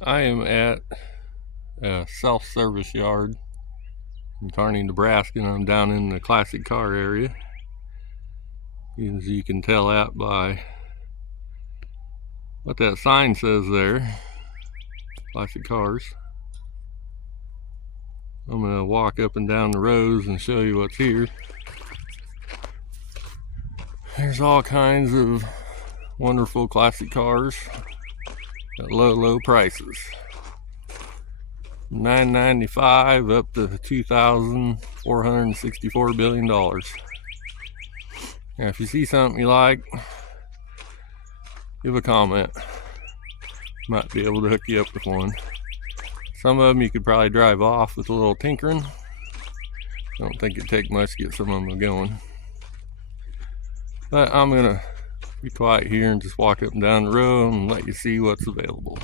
I am at a self-service yard in Kearney, Nebraska, and I'm down in the classic car area. As you can tell that by what that sign says there, classic cars. I'm going to walk up and down the rows and show you what's here. There's all kinds of wonderful classic cars at low prices. $995 up to $2,464 billion. Now, if you see something you like, give a comment. Might be able to hook you up with one. Some of them you could probably drive off with a little tinkering. Don't think it'd take much to get some of them going. But I'm gonna be quiet here and just walk up and down the road and let you see what's available.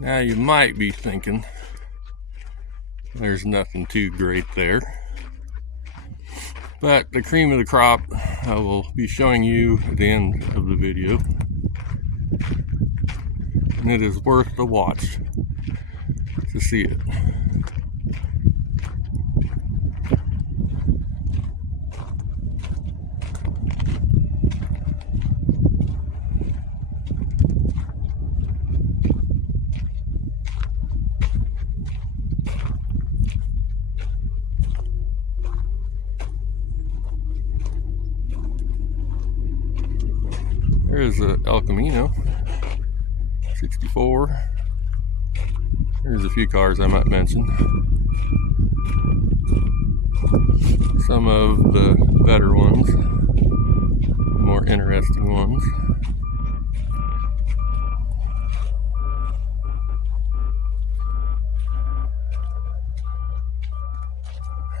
Now you might be thinking there's nothing too great there, but the cream of the crop I will be showing you at the end of the video, and it is worth the watch to see it. There's a El Camino 64. There's a few cars I might mention. Some of the better ones, more interesting ones.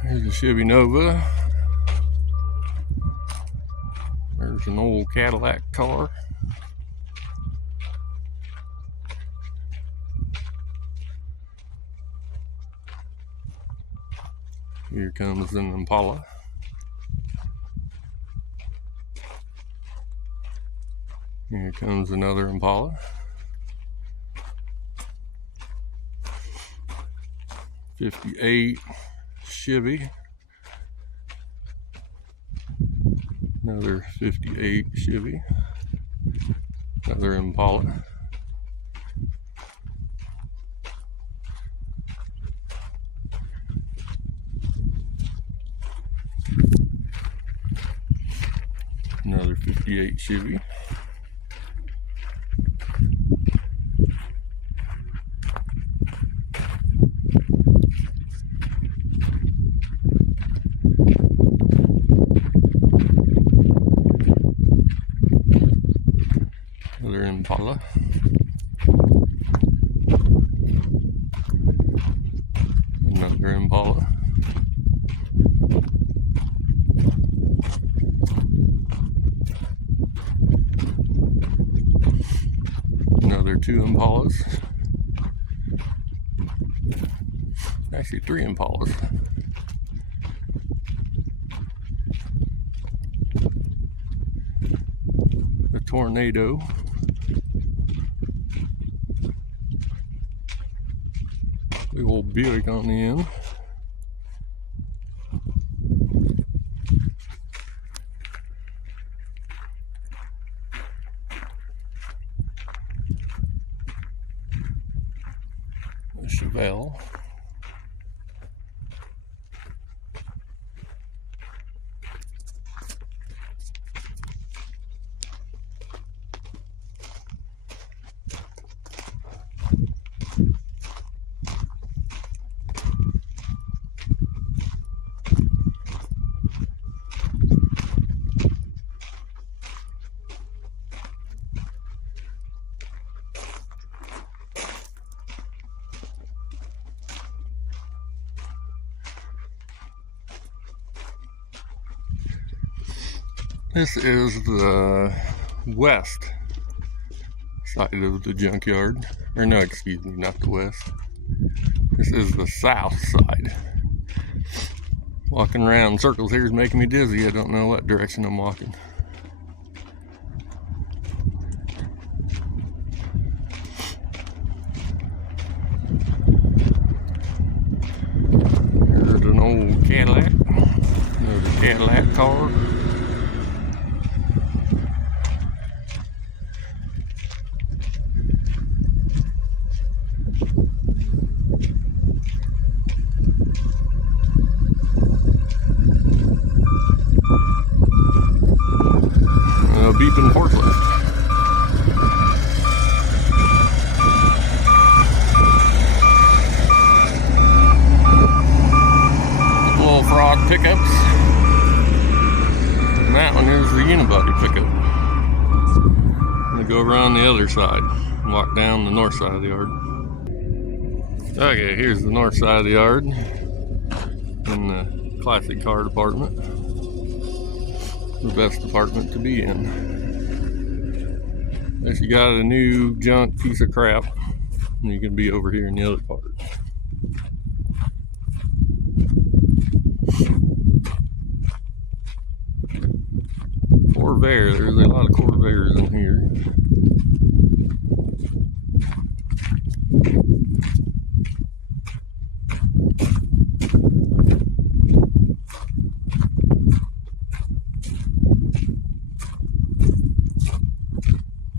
There's a Chevy Nova. There's an old Cadillac car. Here comes an Impala. Here comes another Impala. 58 Chevy. Another 58 Chevy. Another Impala. Another 58 Chevy. Another Impala. Another Impala. Another two Impalas. Actually, three Impalas. The Tornado. Big old Buick on the end. A Chevelle. This is the west side of the junkyard. Or no, excuse me, not the west. This is the south side. Walking around in circles here is making me dizzy. I don't know what direction I'm walking. There's an old Cadillac. There's a Cadillac car. Beeping forklift. Little frog pickups. And that one is the unibody pickup. I'm gonna go around the other side and walk down the north side of the yard. Okay, here's the north side of the yard in the classic car department. The best department to be in. If you got a new junk piece of crap, you can be over here in the other part. Corvair, there's a lot of Corvairs in here.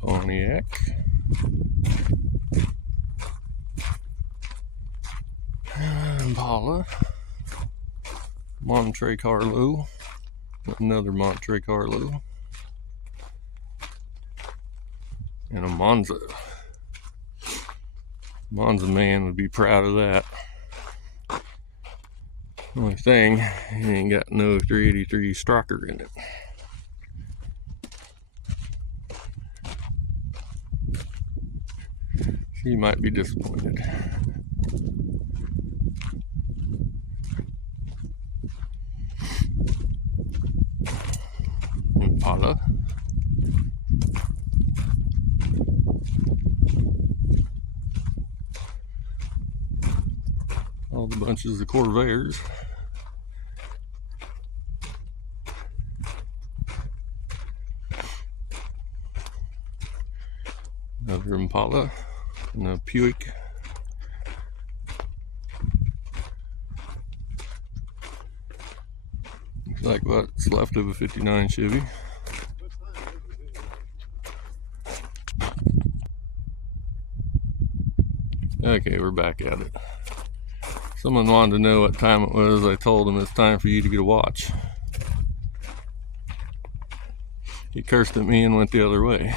Pontiac. Impala. Monte Carlo. Another Monte Carlo. And a Monza. Monza man would be proud of that. Only thing, it ain't got no 383 stroker in it. She might be disappointed. Impala. All the bunches of Corvairs. Another Impala. And a Buick. Looks like what's left of a 59 Chevy. Okay, we're back at it. Someone wanted to know what time it was. I told him it's time for you to get a watch. He cursed at me and went the other way.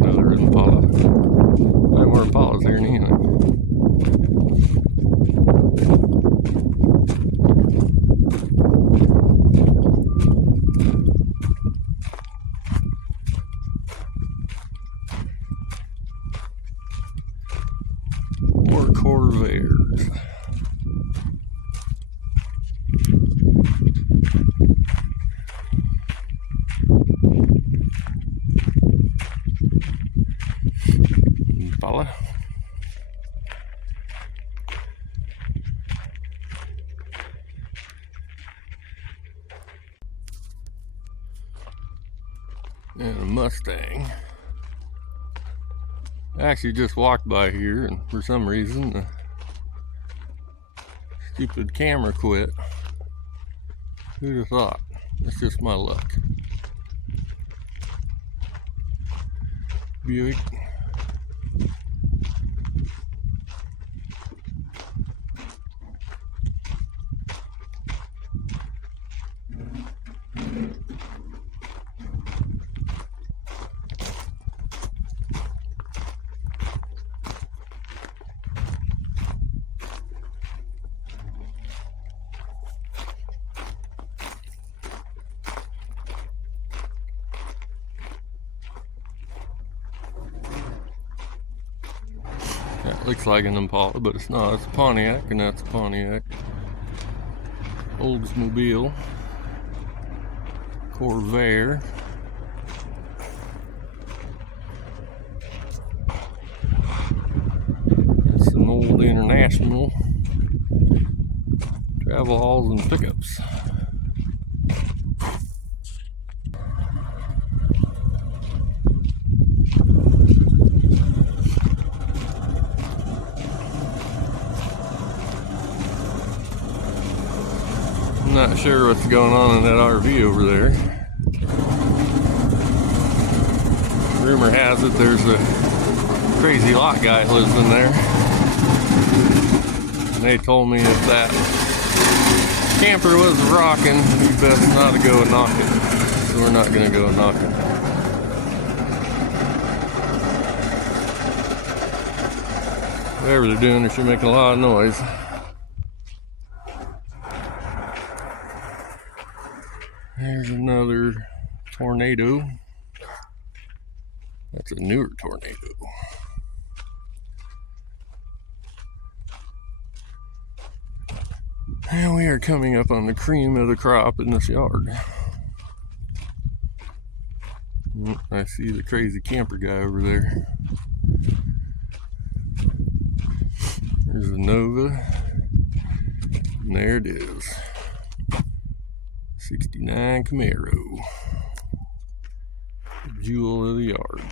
Another Impala. No more Impalas here in Enoch. More Corvairs. Impala. And a Mustang. I actually just walked by here and for some reason the stupid camera quit. Who'd have thought? That's just my luck. Buick. Looks like an Impala, but it's not. It's a Pontiac, and that's a Pontiac. Oldsmobile. Corvair. That's some old International travel hauls and pickups. I'm not sure what's going on in that RV over there. Rumor has it there's a crazy lot guy that lives in there. And they told me if that camper was rocking, you best not to go and knock it. So we're not going to go and knock it. Whatever they're doing, they should make a lot of noise. There's another Tornado. That's a newer Tornado. And we are coming up on the cream of the crop in this yard. I see the crazy camper guy over there. There's a Nova. And there it is. 69 Camaro. Jewel of the yard.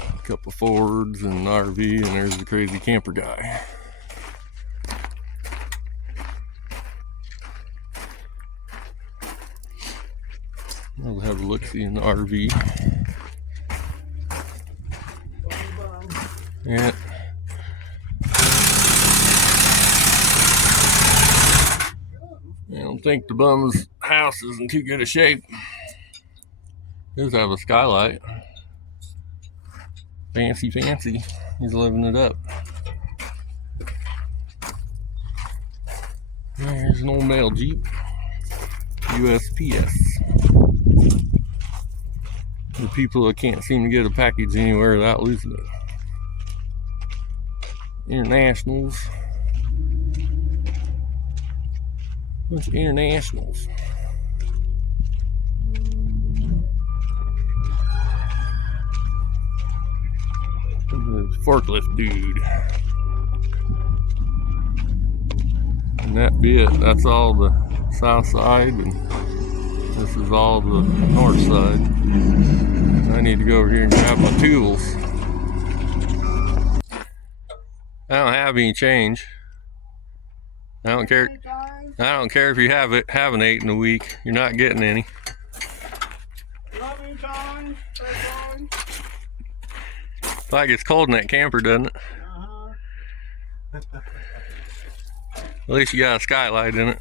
A couple Fords and an RV, and there's the crazy camper guy. I'll have a look-see in the RV. Yeah. I don't think the bum's house is in too good a shape. He does have a skylight. Fancy, fancy. He's living it up. There's an old mail Jeep. USPS. The people that can't seem to get a package anywhere without losing it. Internationals. Bunch of Internationals. Forklift dude. And that bit, that's all the south side, and this is all the north side. I need to go over here and grab my tools. I don't have any change. I don't care. I don't care if you have an 8 in a week. You're not getting any. It's like it's cold in that camper, doesn't it? At least you got a skylight in it.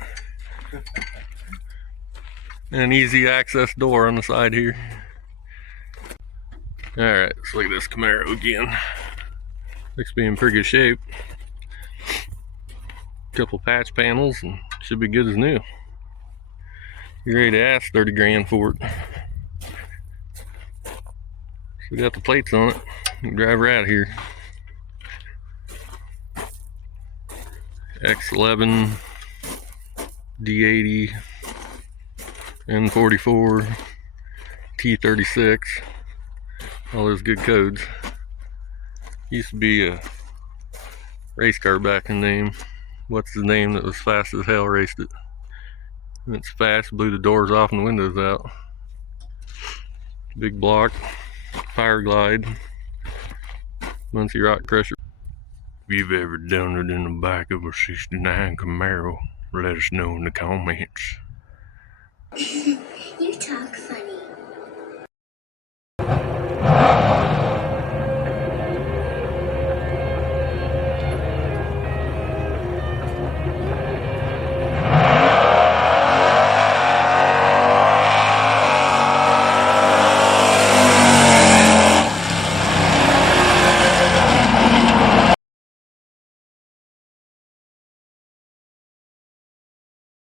And an easy access door on the side here. Alright, let's look at this Camaro again. Looks to be in pretty good shape. Couple patch panels and should be good as new. You're ready to ask 30 grand for it. So we got the plates on it. You can drive her out of here. X11, D80, N44, T36. All those good codes. Used to be a race car back in the name. What's the name that was fast as hell raced it? It's fast, blew the doors off and the windows out. Big block, fire glide, Muncie rock crusher. If you've ever done it in the back of a 69 Camaro, let us know in the comments. You talk funny.